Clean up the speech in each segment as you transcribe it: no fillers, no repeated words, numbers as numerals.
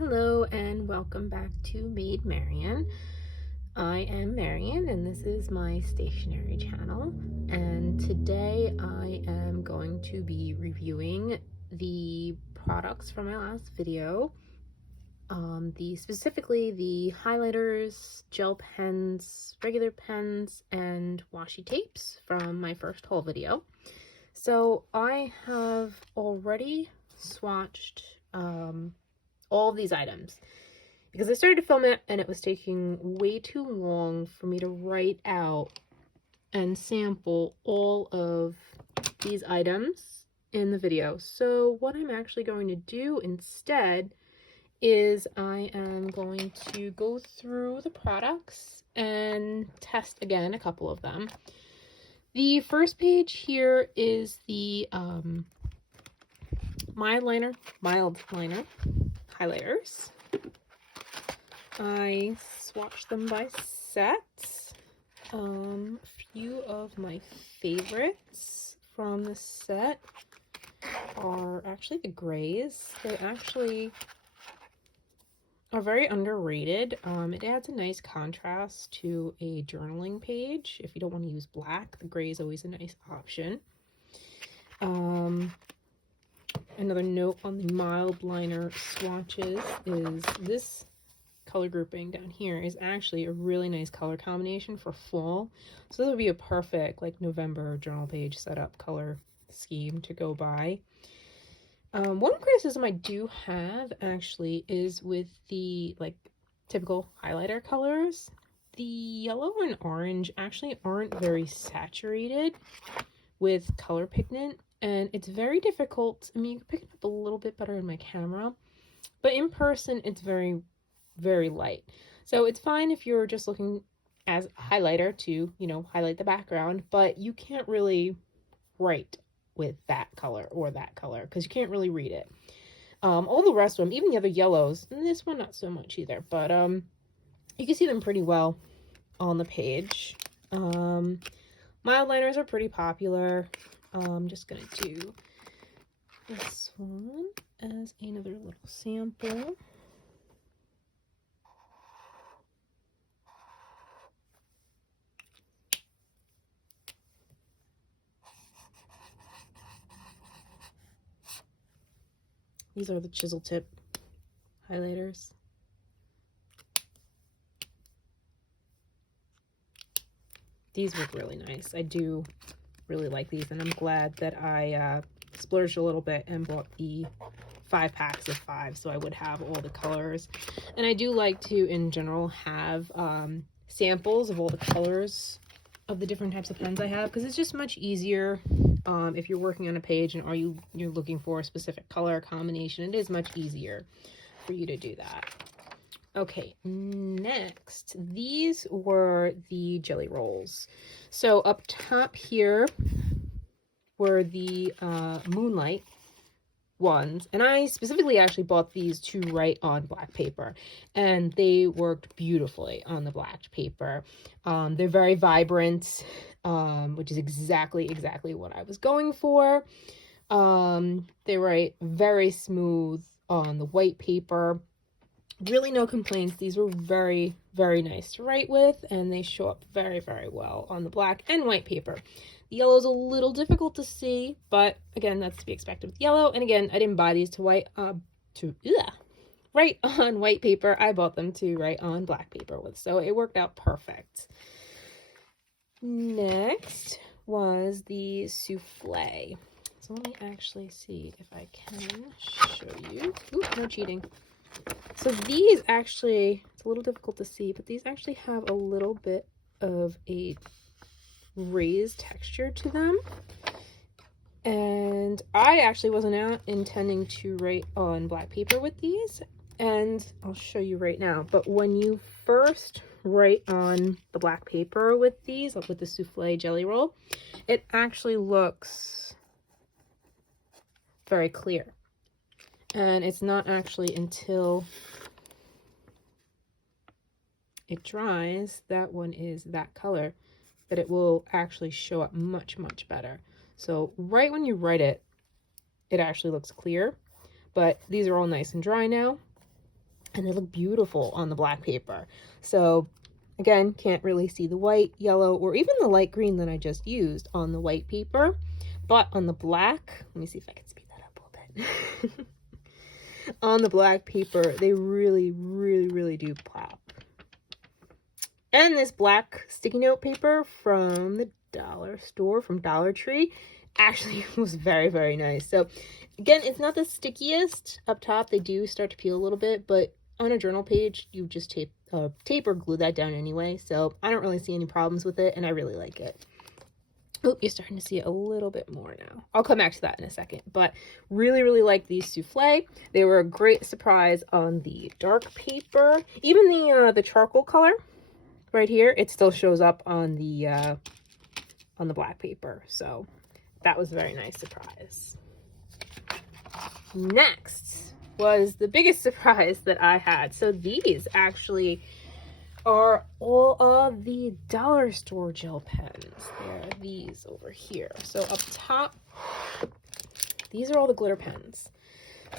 Hello and welcome back to Made Marian. I am Marian and this is my stationery channel, and today I am going to be reviewing the products from my last video. Specifically the highlighters, gel pens, regular pens, and washi tapes from my first haul video. So I have already swatched all of these items because I started to film it and it was taking way too long for me to write out and sample all of these items in the video. So what I'm actually going to do instead is I am going to go through the products and test again a couple of them. The first page here is the Mildliner highlighters. I swatched them by set. A few of my favorites from the set are actually the grays. They actually are very underrated. It adds a nice contrast to a journaling page. If you don't want to use black, the gray is always a nice option. Another note on the Mildliner swatches is this color grouping down here is actually a really nice color combination for fall. So this would be a perfect like November journal page setup color scheme to go by. One criticism I do have actually is with the like typical highlighter colors. The yellow and orange actually aren't very saturated with color pigment, and it's very difficult. I mean, you can pick it up a little bit better in my camera, but in person it's very, very light. So it's fine if you're just looking as a highlighter to, you know, highlight the background, but you can't really write with that color or that color because you can't really read it. All the rest of them, even the other yellows, and this one not so much either, but you can see them pretty well on the page. Mildliners are pretty popular. I'm just gonna do this one as another little sample. These are the chisel tip highlighters. These look really nice. I do really like these, and I'm glad that I splurged a little bit and bought the 5 packs of 5 so I would have all the colors. And I do like to in general have samples of all the colors of the different types of pens I have, because it's just much easier if you're working on a page and you're looking for a specific color combination. It is much easier for you to do that. Okay, next, these were the jelly rolls. So up top here were the Moonlight ones, and I specifically actually bought these to write on black paper, and they worked beautifully on the black paper. They're very vibrant, which is exactly what I was going for. They write very smooth on the white paper. Really no complaints. These were very, very nice to write with, and they show up very, very well on the black and white paper. The yellow is a little difficult to see, but again, that's to be expected with yellow. And again, I didn't buy these to write on white paper. I bought them to write on black paper with, so it worked out perfect. Next was the Souffle. So let me actually see if I can show you. Ooh, no cheating. So these actually, it's a little difficult to see, but these actually have a little bit of a raised texture to them. And I actually wasn't intending to write on black paper with these, and I'll show you right now. But when you first write on the black paper with these, with the Souffle Jelly Roll, it actually looks very clear. And it's not actually until it dries, that one is that color, that it will actually show up much, much better. So right when you write it, it actually looks clear, but these are all nice and dry now. and they look beautiful on the black paper. So again, can't really see the white, yellow, or even the light green that I just used on the white paper, but on the black, let me see if I can speed that up a little bit. On the black paper, they really, really, really do pop. And this black sticky note paper from the dollar store, from Dollar Tree, actually was very, very nice. So again, it's not the stickiest up top. They do start to peel a little bit, but on a journal page, you just tape or glue that down anyway. So I don't really see any problems with it, and I really like it. Oh, you're starting to see it a little bit more now. I'll come back to that in a second, but really, really like these souffle. They were a great surprise on the dark paper. Even the charcoal color right here, it still shows up on the black paper. So that was a very nice surprise. Next was the biggest surprise that I had. So these actually are all of the dollar store gel pens. There are these over here. So up top, these are all the glitter pens.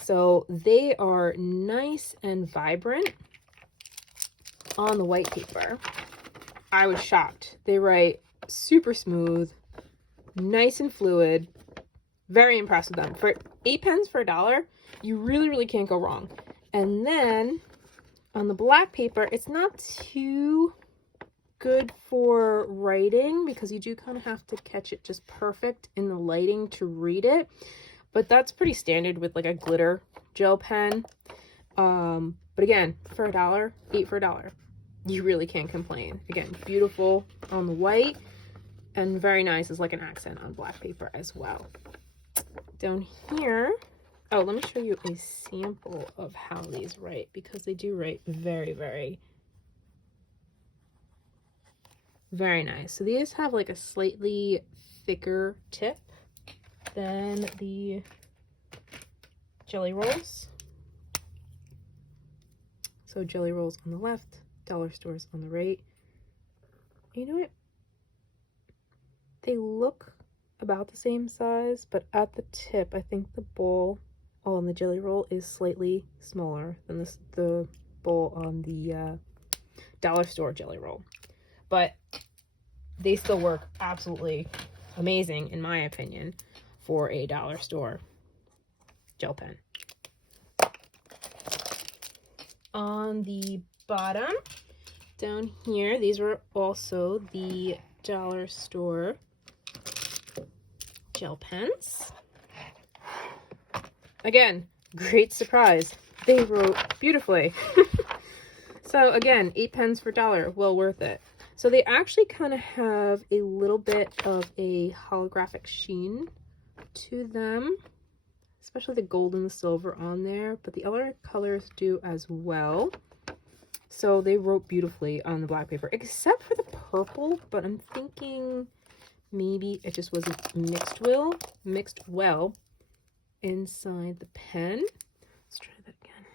So they are nice and vibrant on the white paper. I was shocked. They write super smooth, nice and fluid. Very impressed with them. For 8 pens for $1, you really, really can't go wrong. And then on the black paper, it's not too good for writing because you do kind of have to catch it just perfect in the lighting to read it. But that's pretty standard with like a glitter gel pen. But again, for $1, 8 for $1. You really can't complain. Again, beautiful on the white and very nice as like an accent on black paper as well. Down here, oh, let me show you a sample of how these write, because they do write very, very, very nice. So these have like a slightly thicker tip than the jelly rolls. So jelly rolls on the left, dollar stores on the right. You know what? They look about the same size, but at the tip, I think the bowl on the jelly roll is slightly smaller than the bowl on the dollar store jelly roll. But they still work absolutely amazing, in my opinion, for a dollar store gel pen. On the bottom, down here, these were also the dollar store gel pens. Again, great surprise. They wrote beautifully. So again, 8 pens for $1, well worth it. So they actually kind of have a little bit of a holographic sheen to them, especially the gold and the silver on there, but the other colors do as well. So they wrote beautifully on the black paper, except for the purple, but I'm thinking maybe it just wasn't mixed well inside the pen. Let's try that again.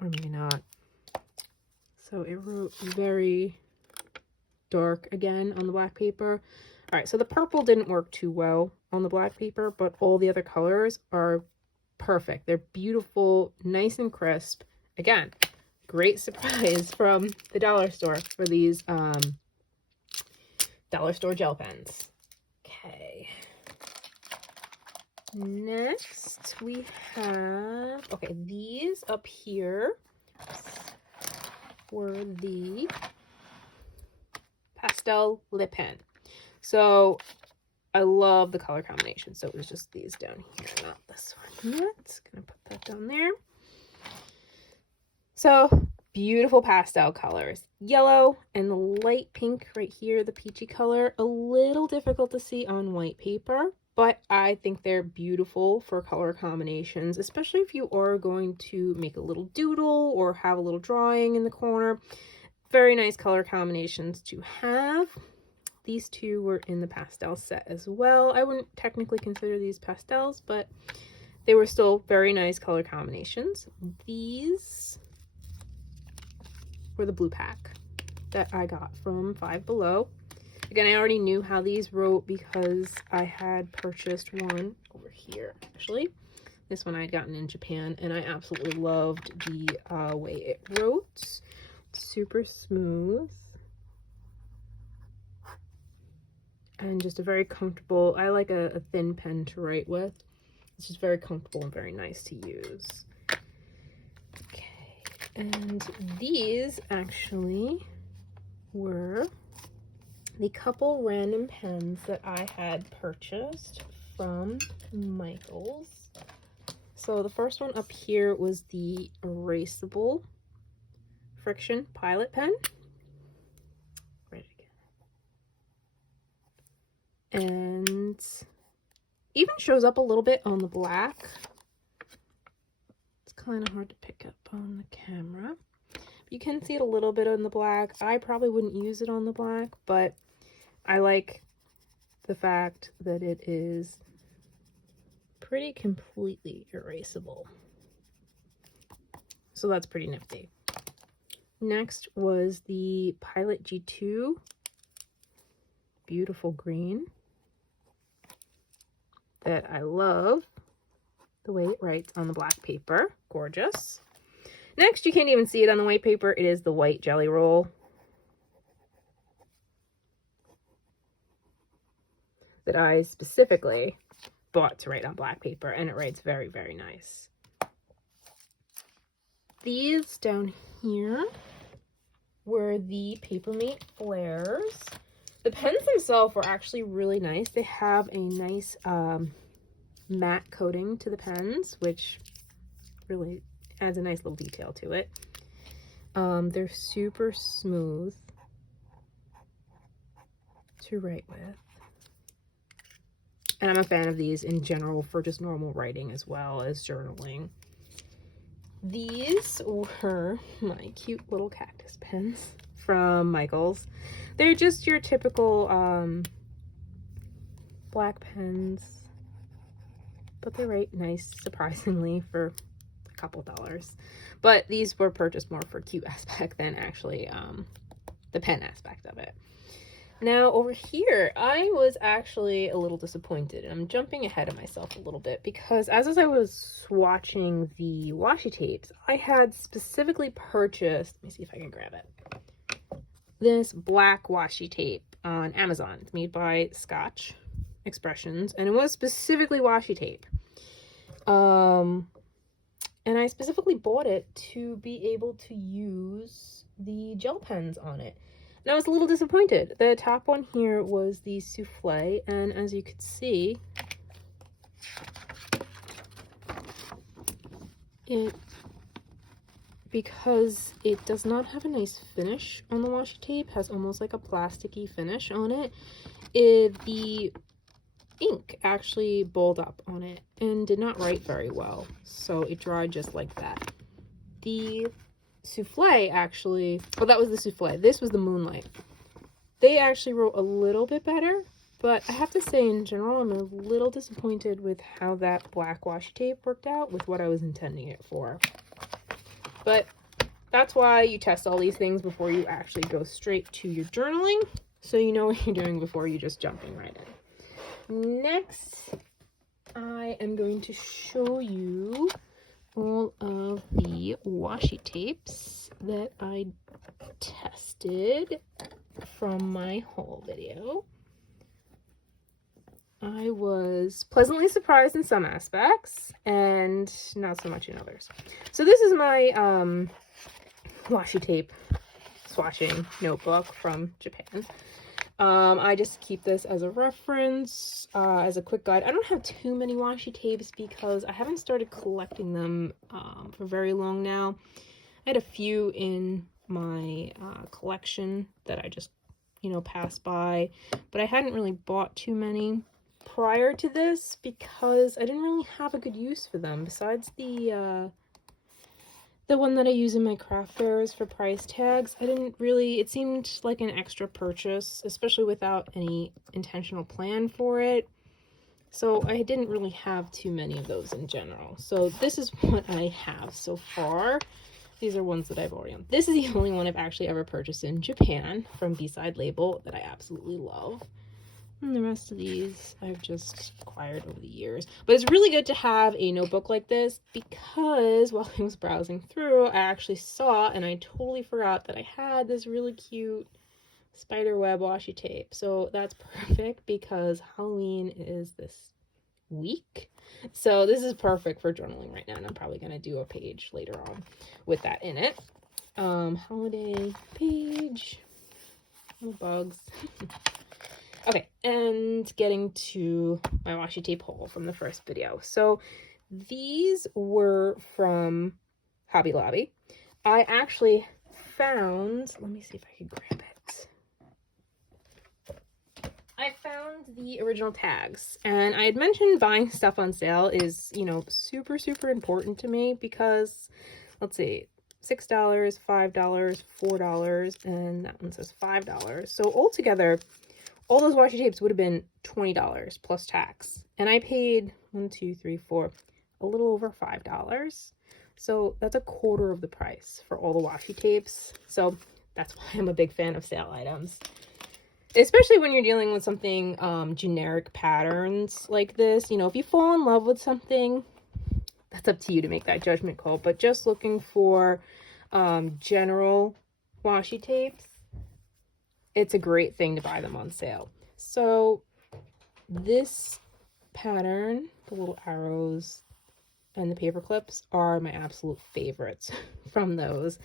Or maybe not. So it wrote very dark again on the black paper. All right, so the purple didn't work too well on the black paper, but all the other colors are perfect. They're beautiful, nice and crisp. Again, great surprise from the dollar store for these dollar store gel pens. Okay. Next we have, okay, these up here were the pastel LePen. So I love the color combination. So it was just these down here, not this one yet. Gonna put that down there. So beautiful pastel colors. Yellow and light pink right here, the peachy color. A little difficult to see on white paper, but I think they're beautiful for color combinations, especially if you are going to make a little doodle or have a little drawing in the corner. Very nice color combinations to have. These two were in the pastel set as well. I wouldn't technically consider these pastels, but they were still very nice color combinations. These were the blue pack that I got from Five Below. Again, I already knew how these wrote because I had purchased one over here, actually. This one I had gotten in Japan, and I absolutely loved the way it wrote. Super smooth. And just a very comfortable, I like a thin pen to write with. It's just very comfortable and very nice to use. Okay, and these actually were the couple random pens that I had purchased from Michaels. So the first one up here was the erasable Frixion Pilot pen. Write it again. And even shows up a little bit on the black. It's kind of hard to pick up on the camera. You can see it a little bit on the black. I probably wouldn't use it on the black, but I like the fact that it is pretty completely erasable. So that's pretty nifty. Next was the Pilot G2. Beautiful green. That I love the way it writes on the black paper. Gorgeous. Next, you can't even see it on the white paper. It is the white Gellyroll that I specifically bought to write on black paper, and it writes very, very nice. These down here were the Mate Flairs. The pens themselves were actually really nice. They have a nice matte coating to the pens, which really adds a nice little detail to it. They're super smooth to write with. And I'm a fan of these in general for just normal writing as well as journaling. These were my cute little cactus pens from Michaels. They're just your typical black pens, but they write nice, surprisingly, for a couple dollars. But these were purchased more for cute aspect than actually the pen aspect of it. Now over here, I was actually a little disappointed, and I'm jumping ahead of myself a little bit because as I was swatching the washi tapes, I had specifically purchased, let me see if I can grab it, this black washi tape on Amazon. It's made by Scotch Expressions, and it was specifically washi tape. And I specifically bought it to be able to use the gel pens on it. And I was a little disappointed. The top one here was the Souffle, and as you could see, because it does not have a nice finish on the washi tape, has almost like a plasticky finish on it, the ink actually balled up on it and did not write very well, so it dried just like that. The Souffle actually, oh, that was the Souffle. This was the Moonlight. They actually wrote a little bit better, but I have to say in general, I'm a little disappointed with how that black washi tape worked out with what I was intending it for. But that's why you test all these things before you actually go straight to your journaling, so you know what you're doing before you're just jumping right in. Next, I am going to show you all of the washi tapes that I tested from my haul video. I was pleasantly surprised in some aspects and not so much in others. So this is my washi tape swatching notebook from Japan. I just keep this as a reference, as a quick guide. I don't have too many washi tapes because I haven't started collecting them for very long now. I had a few in my collection that I just, you know, passed by, but I hadn't really bought too many prior to this because I didn't really have a good use for them besides the one that I use in my craft fairs for price tags. I didn't really, it seemed like an extra purchase, especially without any intentional plan for it. So I didn't really have too many of those in general. So this is what I have so far. These are ones that I've already owned. This is the only one I've actually ever purchased in Japan from B-Side Label that I absolutely love. And the rest of these I've just acquired over the years. But it's really good to have a notebook like this because while I was browsing through, I actually saw, and I totally forgot that I had this really cute spiderweb washi tape. So that's perfect because Halloween is this week. So this is perfect for journaling right now, and I'm probably going to do a page later on with that in it. Holiday page. No bugs. Okay, and getting to my washi tape haul from the first video. So these were from Hobby Lobby. I actually found, let me see if I can grab it. I found the original tags, and I had mentioned buying stuff on sale is, you know, super, super important to me because, let's see, $6, $5, $4, and that one says $5. So altogether, all those washi tapes would have been $20 plus tax. And I paid a little over $5. So that's a quarter of the price for all the washi tapes. So that's why I'm a big fan of sale items. Especially when you're dealing with something generic patterns like this. You know, if you fall in love with something, that's up to you to make that judgment call. But just looking for general washi tapes, it's a great thing to buy them on sale. So this pattern, the little arrows and the paper clips are my absolute favorites from those.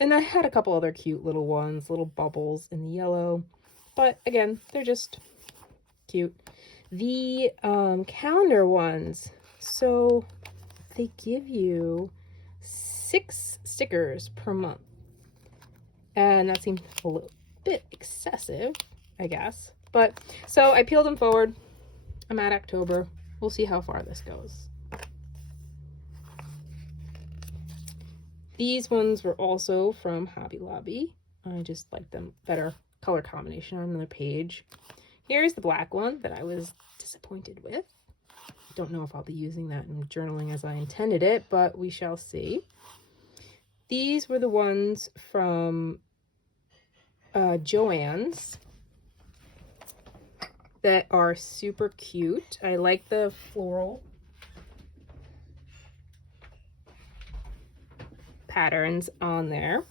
And I had a couple other cute little ones, little bubbles in the yellow. But again, they're just cute. The calendar ones, so they give you 6 stickers per month. And that seems a little bit excessive, I guess. But so I peeled them forward. I'm at October. We'll see how far this goes. These ones were also from Hobby Lobby. I just like them better color combination on another page. Here's the black one that I was disappointed with. Don't know if I'll be using that in journaling as I intended it, but we shall see. These were the ones from Joann's that are super cute. I like the floral patterns on there.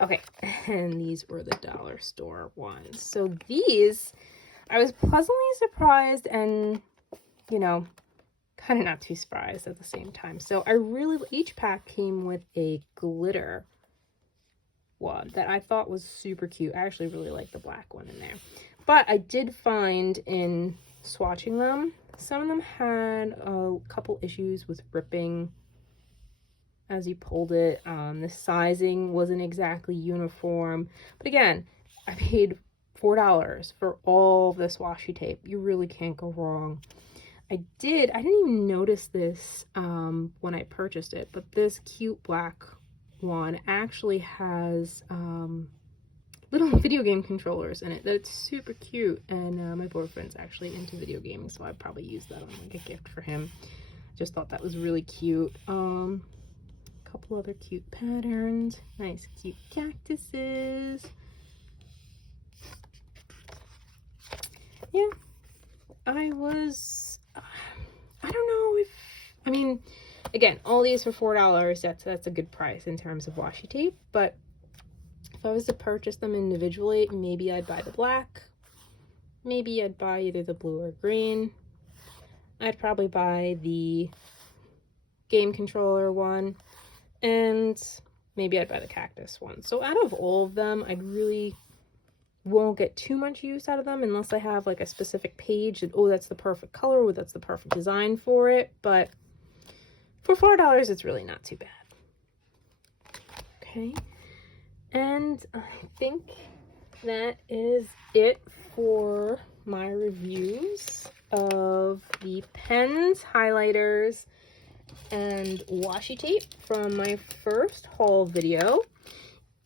Okay, and these were the dollar store ones. So these, I was pleasantly surprised and, you know, kind of not too surprised at the same time. So I really, each pack came with a glitter one that I thought was super cute. I actually really like the black one in there. But I did find in swatching them, some of them had a couple issues with ripping as you pulled it. The sizing wasn't exactly uniform. But again, I paid $4 for all this washi tape. You really can't go wrong. I didn't even notice this when I purchased it, but this cute black one actually has little video game controllers in it. That's super cute, and my boyfriend's actually into video gaming, so I'd probably use that on like a gift for him. Just thought that was really cute. Couple other cute patterns, nice cute cactuses. Yeah, I don't know if, I mean, again, all these for $4, that's a good price in terms of washi tape, but if I was to purchase them individually, maybe I'd buy the black, maybe I'd buy either the blue or green. I'd probably buy the game controller one, and maybe I'd buy the cactus one. So out of all of them, I really won't get too much use out of them unless I have like a specific page that, oh, that's the perfect color, or that's the perfect design for it. But for $4, it's really not too bad. Okay, and I think that is it for my reviews of the pens, highlighters, and washi tape from my first haul video.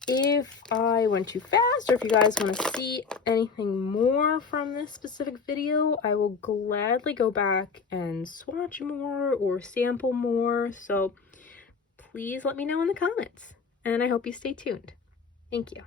If I went too fast, or if you guys want to see anything more from this specific video, I will gladly go back and swatch more or sample more. So please let me know in the comments, and I hope you stay tuned. Thank you.